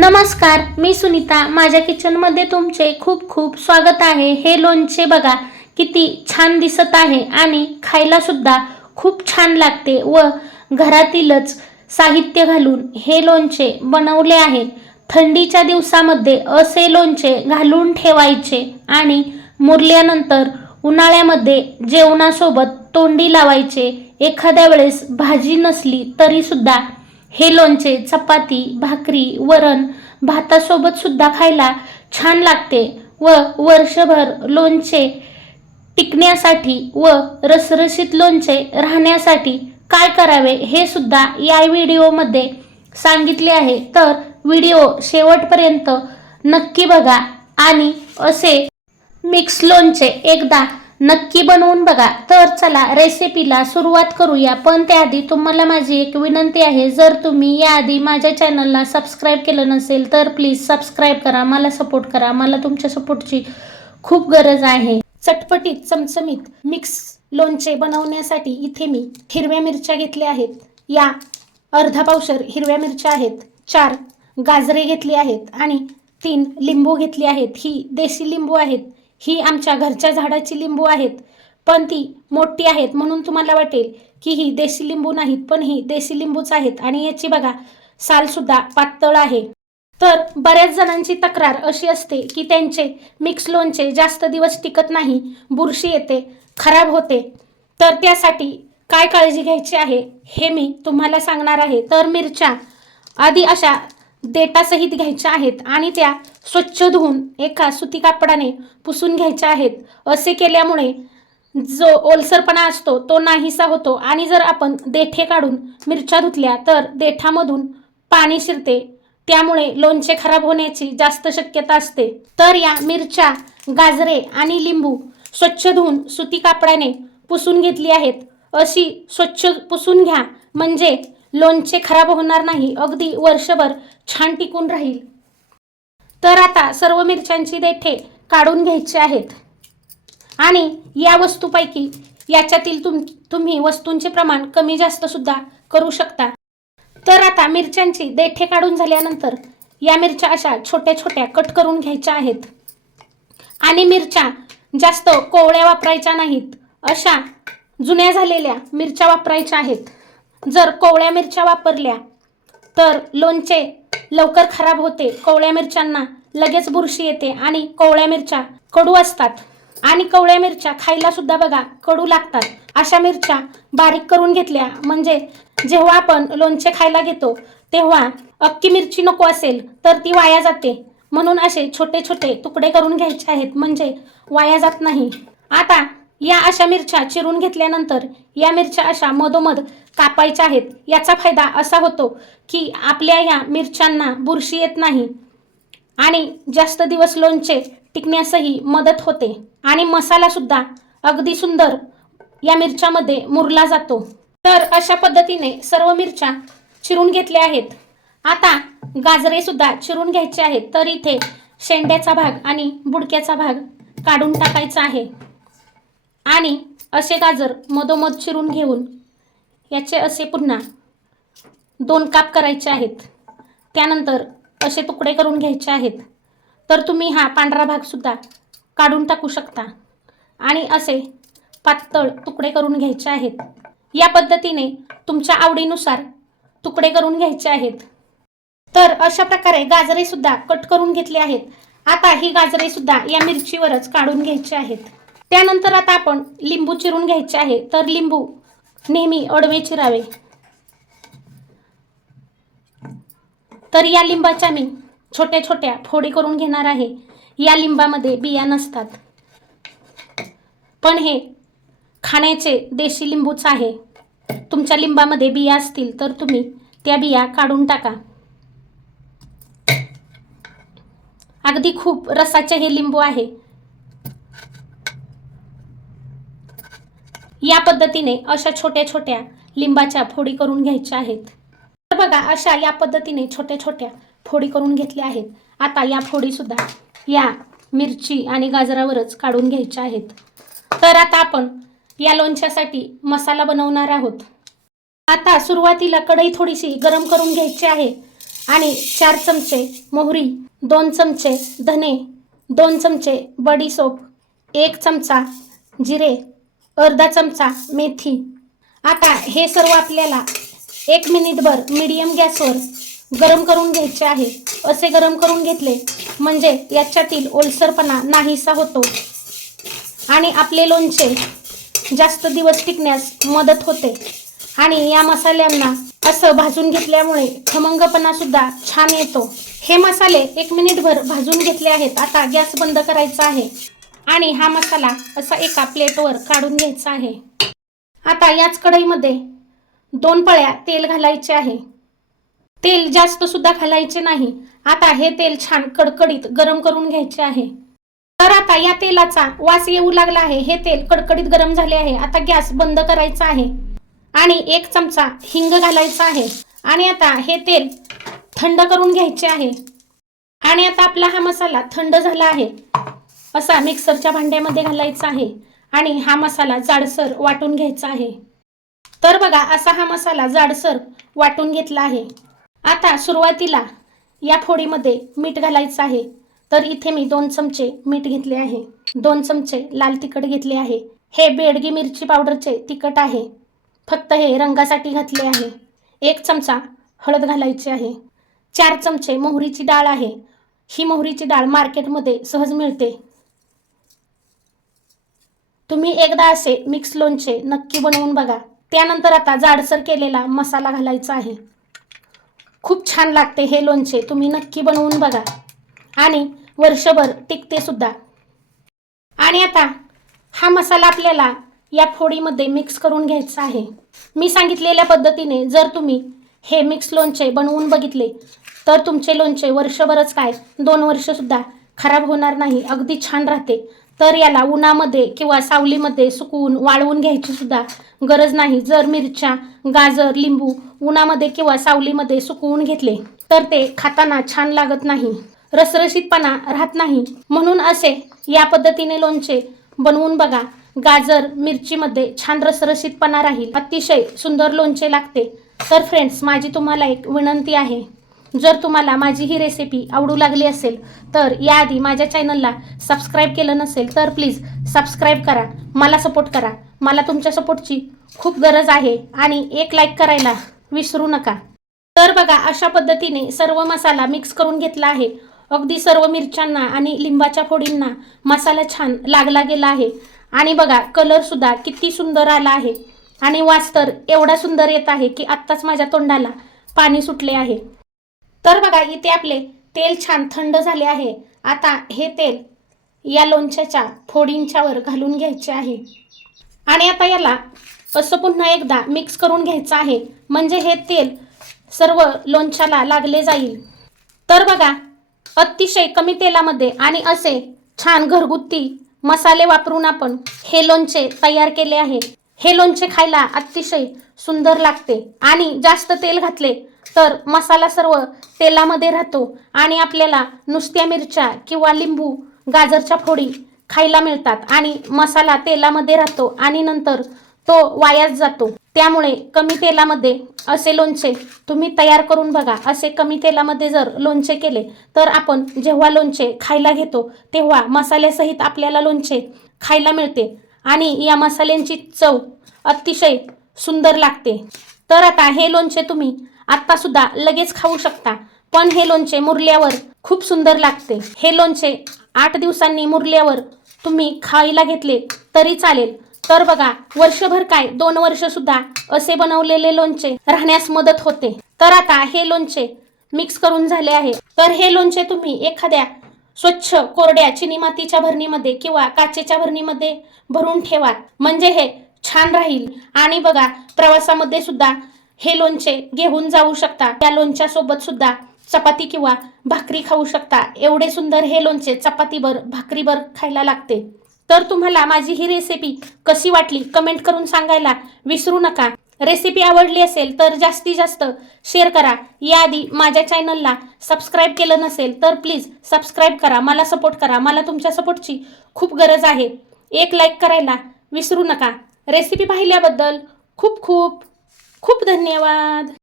नमस्कार मी सुनीता. माझ्या किचनमध्ये तुमचे खूप खूप स्वागत आहे. हे लोणचे बघा किती छान दिसत आहे आणि खायला सुद्धा खूप छान लागते व घरातीलच साहित्य घालून हे लोणचे बनवले आहे. थंडीच्या दिवसामध्ये असे लोणचे घालून ठेवायचे आणि मुरल्यानंतर उन्हाळ्यामध्ये जेवणासोबत तोंडी लावायचे. एखाद्या वेळेस भाजी नसली तरीसुद्धा हे लोणचे चपाती भाकरी वरण भातासोबत सुद्धा खायला छान लागते व वर्षभर लोणचे टिकण्यासाठी व रसरशीत लोणचे राहण्यासाठी काय करावे हे सुद्धा या व्हिडिओमध्ये सांगितले आहे. तर व्हिडिओ शेवटपर्यंत नक्की बघा आणि असे मिक्स लोणचे एकदा नक्की बनवून बघा. तर चला रेसिपीला सुरुवात करूया. पण त्याआधी तुम्हाला माझी एक विनंती आहे. जर तुम्ही याआधी माझ्या चॅनलला सबस्क्राईब केलं नसेल तर प्लीज सबस्क्राईब करा. मला सपोर्ट करा. मला तुमच्या सपोर्टची खूप गरज आहे. चटपटीत चमचमीत मिक्स लोणचे बनवण्यासाठी इथे मी हिरव्या मिरच्या घेतल्या आहेत. या अर्धा पावशर हिरव्या मिरच्या आहेत. चार गाजरे घेतली आहेत. आणि तीन लिंबू घेतली आहेत. ही देशी लिंबू आहेत. ही आमच्या घरच्या झाडाची लिंबू आहेत. पण ती मोठी आहेत म्हणून तुम्हाला वाटेल की ही देशी लिंबू नाहीत पण ही देशी लिंबूच आहेत आणि याची बघा सालसुद्धा पातळ आहे. तर बऱ्याच जणांची तक्रार अशी असते की त्यांचे मिक्स लोणचे जास्त दिवस टिकत नाही बुरशी येते खराब होते. तर त्यासाठी काय काळजी घ्यायची आहे हे मी तुम्हाला सांगणार आहे. तर मिरच्या आधी अशा देठासहित घ्यायच्या आहेत आणि त्या स्वच्छ धुवून एका सुती कापडाने पुसून घ्यायच्या आहेत. असे केल्यामुळे जो ओलसरपणा असतो तो नाहीसा होतो आणि जर आपण देठे काढून मिरच्या धुतल्या तर देठामधून पाणी शिरते. त्यामुळे लोणचे खराब होण्याची जास्त शक्यता असते. तर या मिरच्या गाजरे आणि लिंबू स्वच्छ धुवून सुती कापडाने पुसून घेतली आहेत. अशी स्वच्छ पुसून घ्या म्हणजे लोणचे खराब होणार नाही अगदी वर्षभर छान टिकून राहील. तर आता सर्व मिरच्यांची देठे काढून घ्यायचे आहेत. आणि या वस्तूपैकी याच्यातील तुम तुम्ही वस्तूंचे प्रमाण कमी जास्त सुद्धा करू शकता. तर आता मिरच्यांची देठे काढून झाल्यानंतर या मिरच्या अशा छोट्या छोट्या कट करून घ्यायच्या आहेत. आणि मिरच्या जास्त कोवळ्या वापरायच्या नाहीत अशा जुन्या झालेल्या मिरच्या वापरायच्या आहेत. जर कोवळ्या मिरच्या वापरल्या तर लोणचे लवकर खराब होते. कोवळ्या मिरच्यांना लगेच बुरशी येते आणि कोवळ्या मिरच्या कडू असतात. आणि कवळ्या मिरच्या खायला सुद्धा बघा कडू लागतात. अशा मिरच्या बारीक करून घेतल्या म्हणजे जेव्हा आपण लोणचे खायला घेतो तेव्हा अक्की मिरची नको असेल तर ती वाया जाते. म्हणून असे छोटे छोटे तुकडे करून घ्यायचे आहेत म्हणजे वाया जात नाही. आता अशा मिरच्या चिरून घेतल्यानंतर या मिरच्या अशा मधोमध कापायच्या आहेत. याचा फायदा असा होतो की आपल्या या मिरच्यांना बुरशी येत नाही आणि जास्त दिवस लोणचे टिकण्यासही मदत होते आणि मसालासुद्धा अगदी सुंदर या मिरच्यामध्ये मुरला जातो. तर अशा पद्धतीने सर्व मिरच्या चिरून घेतल्या आहेत. आता गाजरे सुद्धा चिरून घ्यायचे आहेत. तर इथे शेंड्याचा भाग आणि बुडक्याचा भाग काढून टाकायचा आहे. आणि असे गाजर मधोमध चिरून घेऊन याचे असे पुन्हा दोन काप करायचे आहेत. त्यानंतर असे तुकडे करून घ्यायचे आहेत. तर तुम्ही हा पांढरा भागसुद्धा काढून टाकू शकता. आणि असे पातळ तुकडे करून घ्यायचे आहेत. या पद्धतीने तुमच्या आवडीनुसार तुकडे करून घ्यायचे आहेत. तर अशा प्रकारे गाजरेसुद्धा कट करून घेतले आहेत. आता ही गाजरेसुद्धा या मिरचीवरच काढून घ्यायची आहेत. त्यानंतर आता आपण लिंबू चिरून घ्यायचे आहे. तर लिंबू नेहमी अडवे चिरावे. तर या लिंबाच्या मी छोट्या छोट्या फोडी करून घेणार आहे. या लिंबामध्ये बिया नसतात. पण हे खाण्याचे देशी लिंबूच आहे. तुमच्या लिंबामध्ये बिया असतील तर तुम्ही त्या बिया काढून टाका. अगदी खूप रसाचे हे लिंबू आहे. या पद्धतीने अशा छोट्या छोट्या लिंबाच्या फोडी करून घ्यायच्या आहेत. तर बघा अशा या पद्धतीने छोट्या छोट्या फोडी करून घेतल्या आहेत. आता या फोडीसुद्धा या मिरची आणि गाजरावरच काढून घ्यायच्या आहेत. तर आता आपण या लोणच्यासाठी मसाला बनवणार आहोत. आता सुरुवातीला कढई थोडीशी गरम करून घ्यायची आहे आणि चार चमचे मोहरी दोन चमचे धने दोन चमचे बडीसोप एक चमचा जिरे अर्धा चमचा मेथी. आता हे सर्व आपल्याला एक मिनिटभर मीडियम गॅसवर गरम करून घ्यायचे आहे. असे गरम करून घेतले म्हणजे याच्यातील ओलसरपणा नाहीसा होतो. आणि आपले लोणचे जास्त दिवस टिकण्यास मदत होते. आणि या मसाल्यांना असं भाजून घेतल्यामुळे खमंगपणा सुद्धा छान येतो. हे मसाले एक मिनिटभर भाजून घेतले आहेत. आता गॅस बंद करायचा आहे. आणि हा मसाला असा एका प्लेटवर काढून घ्यायचा आहे. आता याच कढईमध्ये दोन पळ्या तेल घालायचे आहे. तेल जास्त सुद्धा घालायचे नाही. आता हे तेल छान कडकडीत गरम करून घ्यायचे आहे. तर आता या तेलाचा वास येऊ लागला आहे. हे तेल कडकडीत गरम झाले आहे. आता गॅस बंद करायचा आहे. आणि एक चमचा हिंग घालायचा आहे. आणि आता हे तेल थंड करून घ्यायचे आहे. आणि आता आपला हा मसाला थंड झाला आहे. असा मिक्सरच्या भांड्यामध्ये घालायचा आहे आणि हा मसाला जाडसर वाटून घ्यायचा आहे. तर बघा असा हा मसाला जाडसर वाटून घेतला आहे. आता सुरुवातीला या फोडीमध्ये मीठ घालायचं आहे. तर इथे मी दोन चमचे मीठ घेतले आहे. दोन चमचे लाल तिखट घेतले आहे. हे बेडगी मिरची पावडरचे तिखट आहे. फक्त हे रंगासाठी घातले आहे. एक चमचा हळद घालायची आहे. चार चमचे मोहरीची डाळ आहे. ही मोहरीची डाळ मार्केटमध्ये सहज मिळते. तुम्ही एकदा असे मिक्स लोणचे नक्की बनवून बघा. त्यानंतर आता जाडसर केलेला मसाला घालायचा आहे. खूप छान लागते हे लोणचे तुम्ही नक्की बनवून बघा. आणि वर्षभर टिकते सुद्धा. आणि आता हा मसाला आपल्याला या फोडीमध्ये मिक्स करून घ्यायचा आहे. मी सांगितलेल्या पद्धतीने जर तुम्ही हे मिक्स लोणचे बनवून बघितले तर तुमचे लोणचे वर्षभरच काय दोन वर्षसुद्धा खराब होणार नाही अगदी छान राहते. तर याला उन्हामध्ये किंवा सावलीमध्ये सुकवून वाळवून घ्यायची सुद्धा गरज नाही. जर मिरच्या गाजर लिंबू उन्हामध्ये किंवा सावलीमध्ये सुकवून घेतले तर ते खाताना छान लागत नाही. रसरशीतपणा राहत नाही. म्हणून असे या पद्धतीने लोणचे बनवून बघा. गाजर मिरचीमध्ये छान रसरशीतपणा राहील. अतिशय सुंदर लोणचे लागते. तर फ्रेंड्स माझी तुम्हाला एक विनंती आहे. जर तुम्हाला माझी ही रेसिपी आवडू लागली असेल तर याआधी माझ्या चॅनलला सबस्क्राईब केलं नसेल तर प्लीज सबस्क्राईब करा मला सपोर्ट करा. मला तुमच्या सपोर्टची खूप गरज आहे आणि एक लाईक करायला विसरू नका. तर बघा अशा पद्धतीने सर्व मसाला मिक्स करून घेतला आहे. अगदी सर्व मिरच्यांना आणि लिंबाच्या फोडींना मसाला छान लागला गेला आहे. आणि बघा कलरसुद्धा किती सुंदर आला आहे. आणि वास तर एवढा सुंदर येत आहे की आत्ताच माझ्या तोंडाला पाणी सुटले आहे. तर बघा इथे आपले तेल छान थंड झाले आहे. आता हे तेल या लोणच्याच्या फोडींच्यावर घालून घ्यायचे आहे. आणि आता याला असं पुन्हा एकदा मिक्स करून घ्यायचं आहे. म्हणजे हे तेल सर्व लोणच्याला लागले जाईल. तर बघा अतिशय कमी तेलामध्ये आणि असे छान घरगुती मसाले वापरून आपण हे लोणचे तयार केले आहे. हे लोणचे खायला अतिशय सुंदर लागते. आणि जास्त तेल घातले तर मसाला सर्व तेलामध्ये राहतो आणि आपल्याला नुसत्या मिरच्या किंवा लिंबू गाजरच्या फोडी खायला मिळतात आणि मसाला तेलामध्ये राहतो आणि नंतर तो वायाच जातो. त्यामुळे कमी तेलामध्ये असे लोणचे तुम्ही तयार करून बघा. असे कमी तेलामध्ये जर लोणचे केले तर आपण जेव्हा लोणचे खायला घेतो तेव्हा मसाल्यासहित आपल्याला लोणचे खायला मिळते आणि या मसाल्यांची चव अतिशय सुंदर लागते. तर आता हे लोणचे तुम्ही आत्तासुद्धा लगेच खाऊ शकता. पण हे लोणचे मुरल्यावर खूप सुंदर लागते. हे लोणचे आठ दिवसांनी मुरल्यावर तुम्ही खायला घेतले तरी चालेल. तर बघा वर्षभर काय दोन वर्ष सुद्धा असे बनवलेले लोणचे राहण्यास मदत होते. तर आता हे लोणचे मिक्स करून झाले आहे. तर हे लोणचे तुम्ही एखाद्या स्वच्छ कोरड्या चिनी मातीच्या भरणीमध्ये किंवा काचेच्या भरणीमध्ये भरून ठेवा म्हणजे हे छान राहील. आणि बघा प्रवासामध्ये सुद्धा हे लोणचे घेऊन जाऊ शकता. या लोणच्या सोबत सुद्धा चपाती किंवा भाकरी खाऊ शकता. एवढे सुंदर हे लोणचे चपातीवर भाकरीवर खायला लागते. तर तुम्हाला माझी ही रेसिपी कशी वाटली कमेंट करून सांगायला विसरू नका. रेसिपी आवडली असेल तर जास्तीत जास्त शेअर करा. याआधी माझ्या चॅनलला सबस्क्राईब केलं नसेल तर प्लीज सबस्क्राईब करा. मला सपोर्ट करा. मला तुमच्या सपोर्टची खूप गरज आहे. एक लाईक करायला विसरू नका. रेसिपी पाहिल्याबद्दल खूप खूप खूप धन्यवाद.